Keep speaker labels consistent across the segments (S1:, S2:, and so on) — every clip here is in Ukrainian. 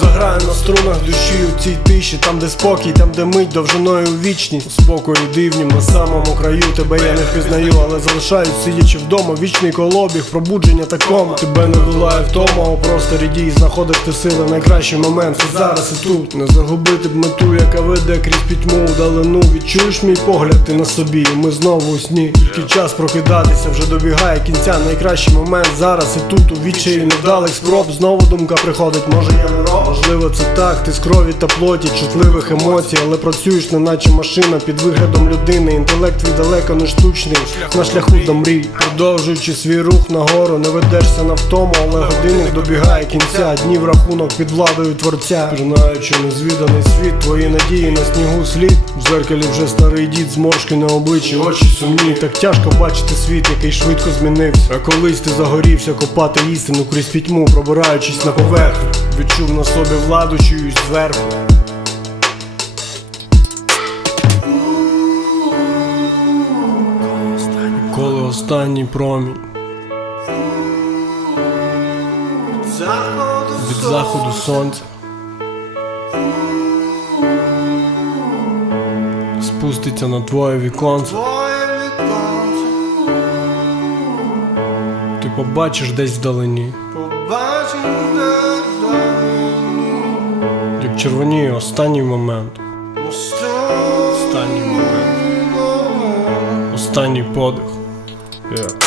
S1: Zé цій тиші, там, де спокій, там, де мить довжиною у вічність. У спокої дивнім на самому краю тебе я не впізнаю, але залишаюсь, сидячи вдома, вічний колобіг, пробудження такому. Тебе не долає втома, у просторі дій знаходиш ти сили, найкращий момент це зараз і тут. Не загубити б мету, яка веде крізь пітьму вдалину. Відчуєш мій погляд, ти на собі, і ми знову у сні. Тільки час прокидатися вже добігає кінця. Найкращий момент зараз і тут у відчаї невдалих спроб. Знову думка приходить, може я не роб. Можливо, це так, ти з крові та плоті, чутливих емоцій, але працюєш не наче машина під виглядом людини. Інтелект твій далеко не штучний, на шляху до мрій. Продовжуючи свій рух нагору, не ведешся на втому, але годинник добігає кінця. Днів рахунок під владою творця. Пірнаючи незвіданий світ, твої надії на снігу слід. В зеркалі вже старий дід, зморшки на обличчі, очі сумні. Так тяжко бачити світ, який швидко змінився. А колись ти загорівся копати істину крізь пітьму, пробираючись на поверхню. Відчув на собі владу чиюсь зверху. Коли останній промінь від заходу сонця спуститься на твоє віконце. Ти побачиш десь вдалині, як червоніє останній момент. Останній момент. Останній подих. І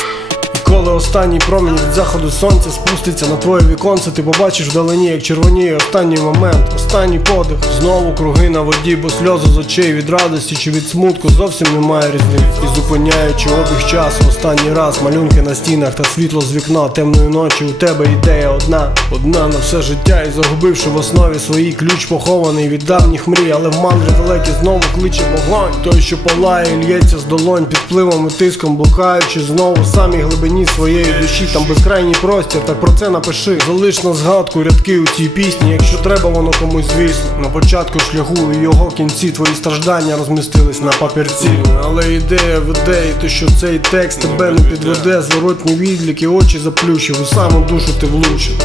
S1: коли останній промінь від заходу сонця спуститься на твоє віконце, ти побачиш вдалині, як червоніє останній момент, останній подих. Знову круги на воді, бо сльози з очей від радості чи від смутку зовсім немає різниці. І зупиняючи обіг часу, останній раз малюнки на стінах та світло з вікна темної ночі. У тебе ідея одна, одна на все життя, і загубивши в основі свої ключ похований від давніх мрій, але в мандрі далекі знову кличе вогонь. Той, що палає, і лється з долонь під впливом і тиском, блукаючи знову в самій глибині своєї душі, там безкрайній простір, так про це напиши. Залиш на згадку рядки у цій пісні, якщо треба, воно комусь звісно. На початку шляху і його кінці твої страждання розмістились на папірці. Але ідея веде, і те, що цей текст тебе не підведе, зворотні відліки, очі заплющив, у саму душу ти влучив.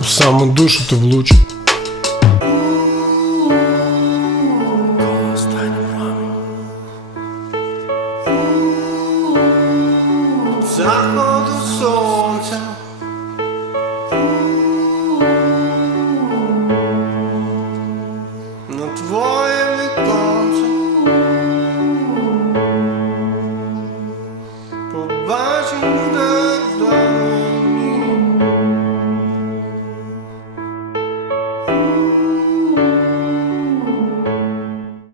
S1: У саму душу ти влучив.
S2: Заходу сонця